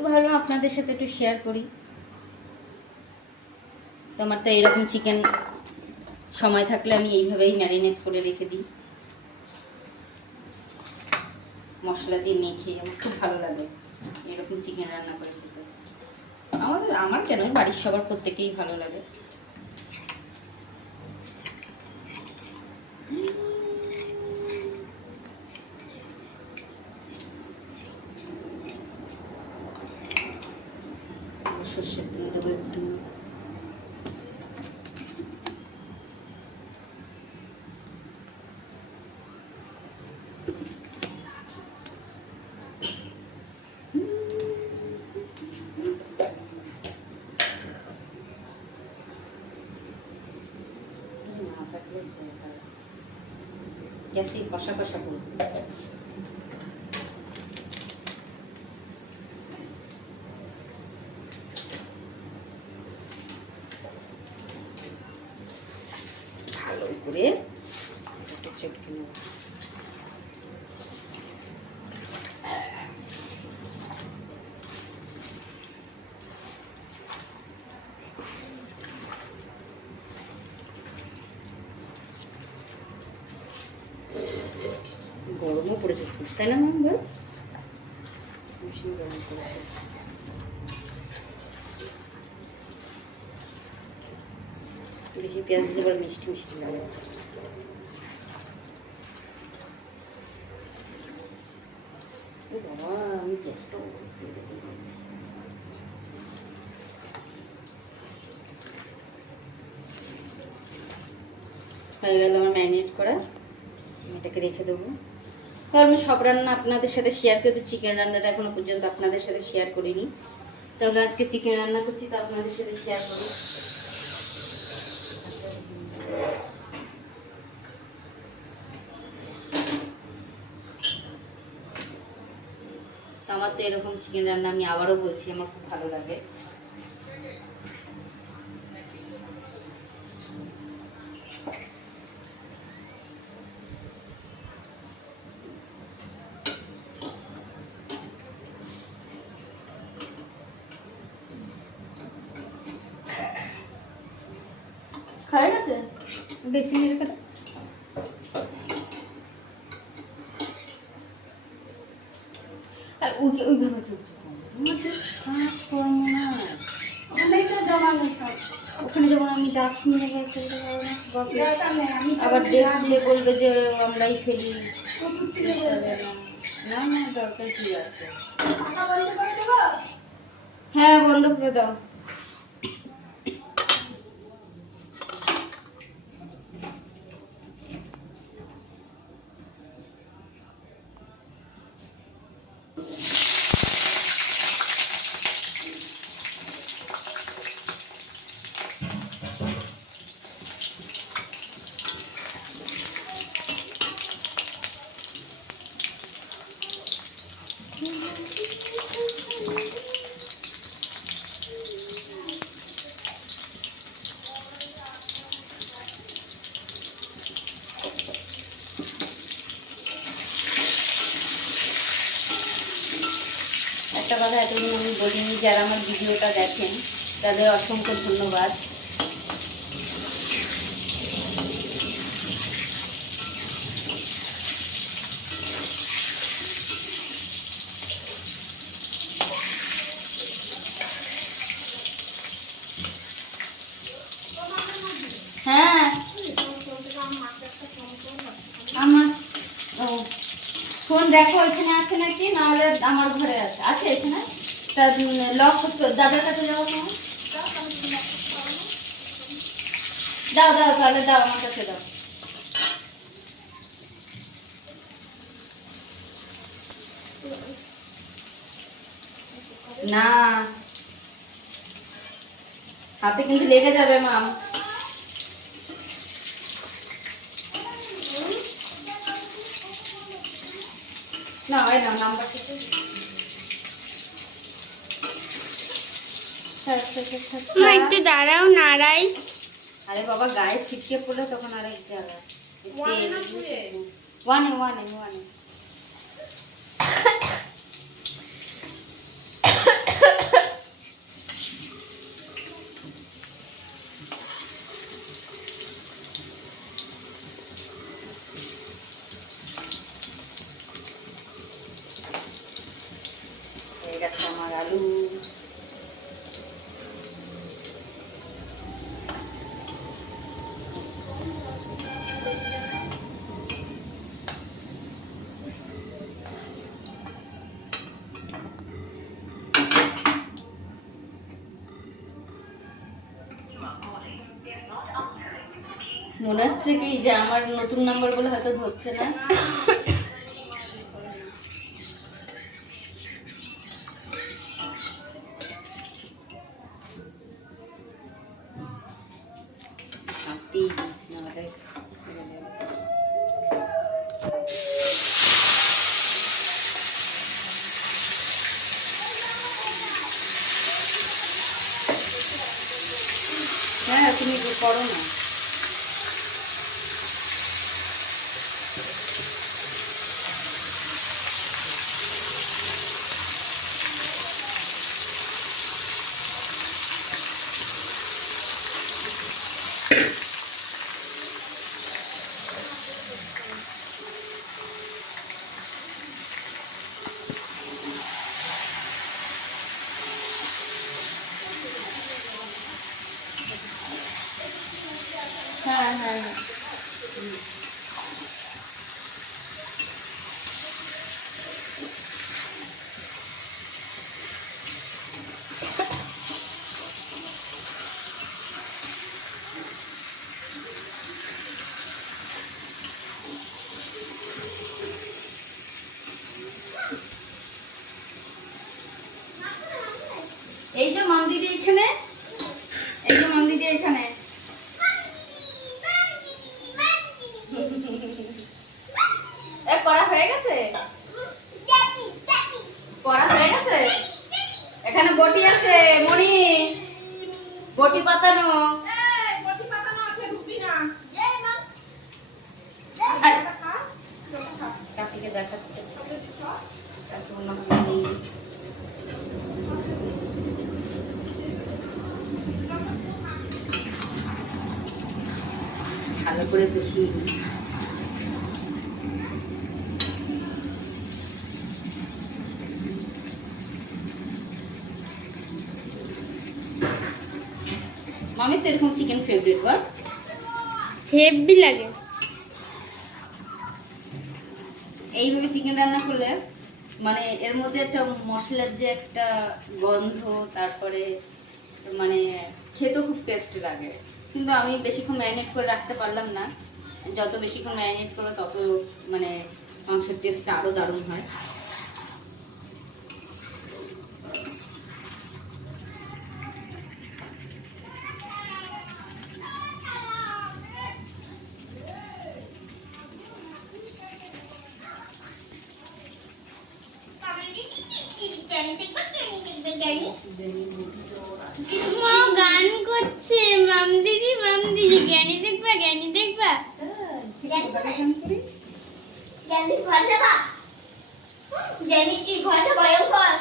তো ভাবলাম আপনাদের সাথে একটু শেয়ার করি। তো আমার তো এরকম চিকেন সময় থাকলে আমি এইভাবেই ম্যারিনেট করে রেখে দিই, মশলা দিয়ে মেখে। আমার খুব ভালো লাগে এরকম চিকেন রান্না করে খেতে। আমার কেন, বাড়ির সবার প্রত্যেকেই ভালো লাগে। সর্ষের তেল দেবো একটু, গ্যাসে কষা কষা করবো। ভালো করে চটকে নেব। গরমও পড়েছে খুব, তাই না ম্যাম? বল, ভীষণ গরম পড়েছে। বেশি পেঁয়াজ দিলে আবার মিষ্টি মিষ্টি লাগে। বাবা, আমি চেষ্টা হয়ে গেল আমার ম্যারিনেট করা। এটাকে রেখে দেবো। কারণ আমি সব রান্না আপনাদের সাথে শেয়ার করতে, চিকেন রান্নাটা এখনো পর্যন্ত আপনাদের সাথে শেয়ার করিনি। তাহলে আজকে চিকেন রান্না করছি, তো আপনাদের সাথে শেয়ার করি। তো আমার তো এরকম চিকেন রান্না, আমি আবারও বলছি, আমার খুব ভালো লাগে। খায় গেছে বেশি রেখে আর ওইভাবে ওখানে যেমন আমি ডাস্টবিনে আবার দেখলে বলবে যে আমরাই ফেলি। না না, দরকার কি আছে? হ্যাঁ, বন্ধ করে দাও। একটা কথা এতদিন আমি বলিনি, যারা আমার ভিডিওটা দেখেন তাদের অসংখ্য ধন্যবাদ। হ্যাঁ, আমার ফোন দেখো এখানে আছে নাকি, নাহলে আমার ঘরে আছে। আছে এখানে, তা লক দাদার কাছে যাবো। দাও দাও, তাহলে দাও, আমার কাছে দাও। না, হাতে কিন্তু লেগে যাবে মাম। না হয় না, নাম্বার থেকে একটু দাঁড়াও, নাড়াই। আরে বাবা, গায়ে ছিটকে পড়লে তখন আর একটু ওয়ানে ওয়ানে ওয়ানে গেছে আমার আলু। মনে হচ্ছে কি যে আমার নতুন নাম্বার বলে হয়তো ধরছে না। হ্যাঁ তুমি করো না। হ্যাঁ হ্যাঁ এই যে মাম দিদি এখানে, এই যে মাম দিদি এখানে। পড়া হয়ে গেছে, পড়া হয়ে গেছে। এখানে বটি আছে মনি, বটি পাতানো। কাকিকে দেখাচ্ছে ভালো করে কষিয়ে নিই। মামি তো এরকম চিকেন ফেভারিট বল? হেভি লাগে। এইভাবে চিকেন রান্না করলে মানে এর মধ্যে একটা মশলার যে একটা গন্ধ, তারপরে মানে খেতেও খুব টেস্ট লাগে। কিন্তু আমি বেশিক্ষণ ম্যারিনেট করে রাখতে পারলাম না। যত বেশিক্ষণ ম্যারিনেট করো তত মানে মাংসের টেস্টটা আরো দারুণ হয়। মা গান করছে, মাম দিদি জ্ঞানী দেখবা, জ্ঞানী দেখবা। জ্ঞানী ঘর যাবা? জ্ঞানী কি ঘরটা ভয়ঙ্কর?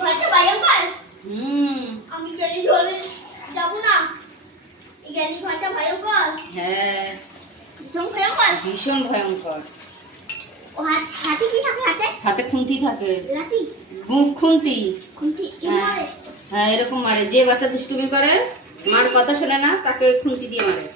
ঘরটা ভয়ঙ্কর? আমি জ্ঞানী ঘরে যাবো না। জ্ঞানী ঘরটা ভয়ঙ্কর? হ্যাঁ ভীষণ ভয়ঙ্কর। ভীষণ ভয়ঙ্কর। ও হাতে কি থাকে? হাতে হাতে খুন্তি থাকে, লাঠি, মুখ খুন্তি। খুন্তি হ্যাঁ হ্যাঁ এরকম মারে। যে বাচ্চা দুষ্টুমি করে, মার কথা শোনে না, তাকে খুন্তি দিয়ে মারে।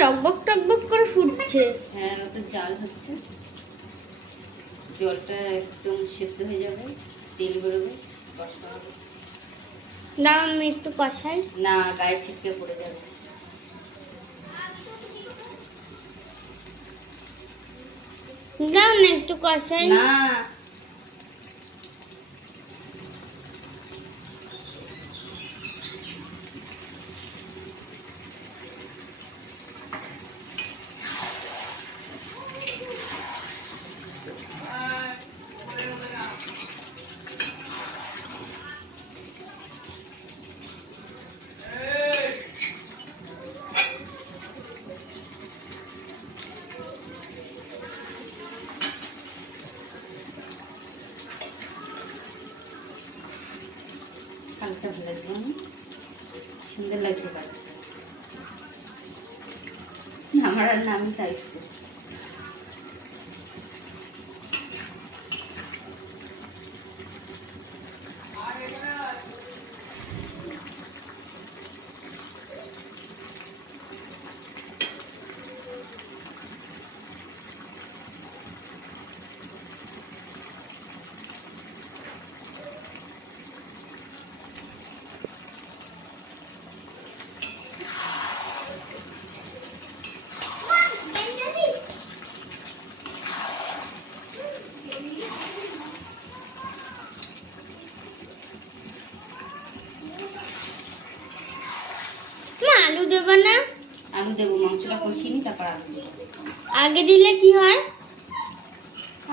টকবক টকবক করে ফুটছে। হ্যাঁ ও তো জাল হচ্ছে, জলটা একদম সেদ্ধ হয়ে যাবে, তেল বেরোবে, কষা হবে। দাও আমি একটু কষাই। না গায়ে ছিটকে পড়ে যাবে। দাও না একটু কষাই। না কালারটা ভালো লাগবে না? সুন্দর লাগছে কালারটা। আমার রান্না আমি তারিফ করছি। মা আলু দেবো না? আলু দেবো, মাংসটা কষিয়ে নি তারপর আলু দেবো। আগে দিলে কি হয়?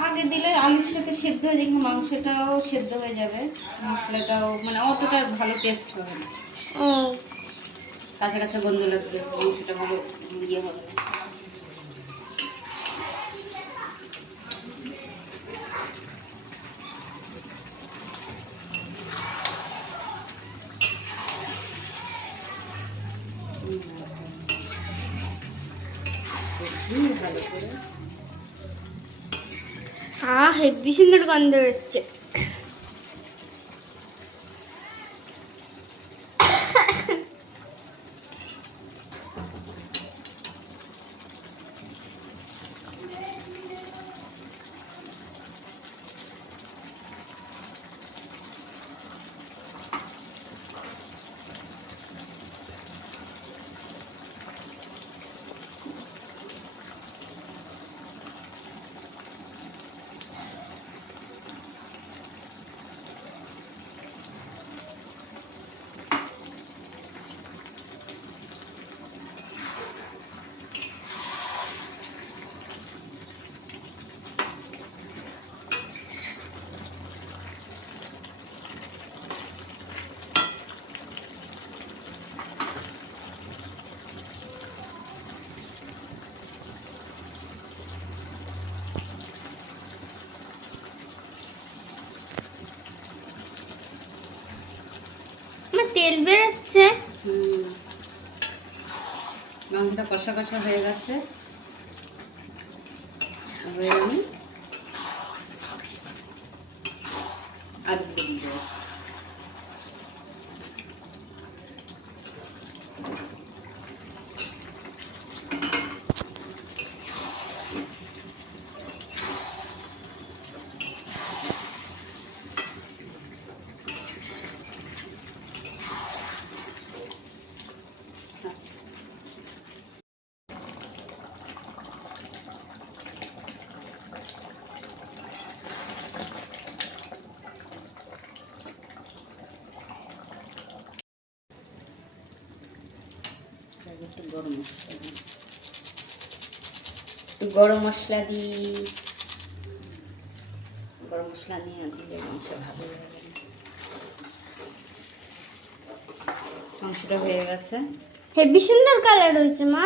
আগে দিলে আলুর সাথে সেদ্ধ হয়ে যাবে, মাংসটাও সেদ্ধ হয়ে যাবে, মশলাটাও মানে অতটা ভালো টেস্ট হবে না, ও কাঁচা কাঁচা গন্ধ লাগবে, মাংসটা ভালো ইয়ে হবে না। ভালো করে হেব্বি সুন্দর গন্ধ হচ্ছে। আমার তেল বেরোচ্ছে। মাংসটা কষা কষা হয়ে গেছে, এবারে আমি আলুগুলো দিয়ে দেবো। একটু গরম মশলা দিই, গরম মশলা নিয়ে দিলে মাংস ভালো লাগে। মাংসটা হয়ে গেছে, হেব্বি সুন্দর কালার হয়েছে মা।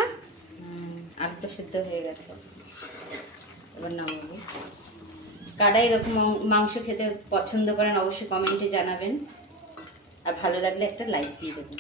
আলুটা সেদ্ধ হয়ে গেছে, এবার নামাবো। কারা এরকম মাংস খেতে পছন্দ করেন অবশ্যই কমেন্টে জানাবেন, আর ভালো লাগলে একটা লাইক দিয়ে দেবেন।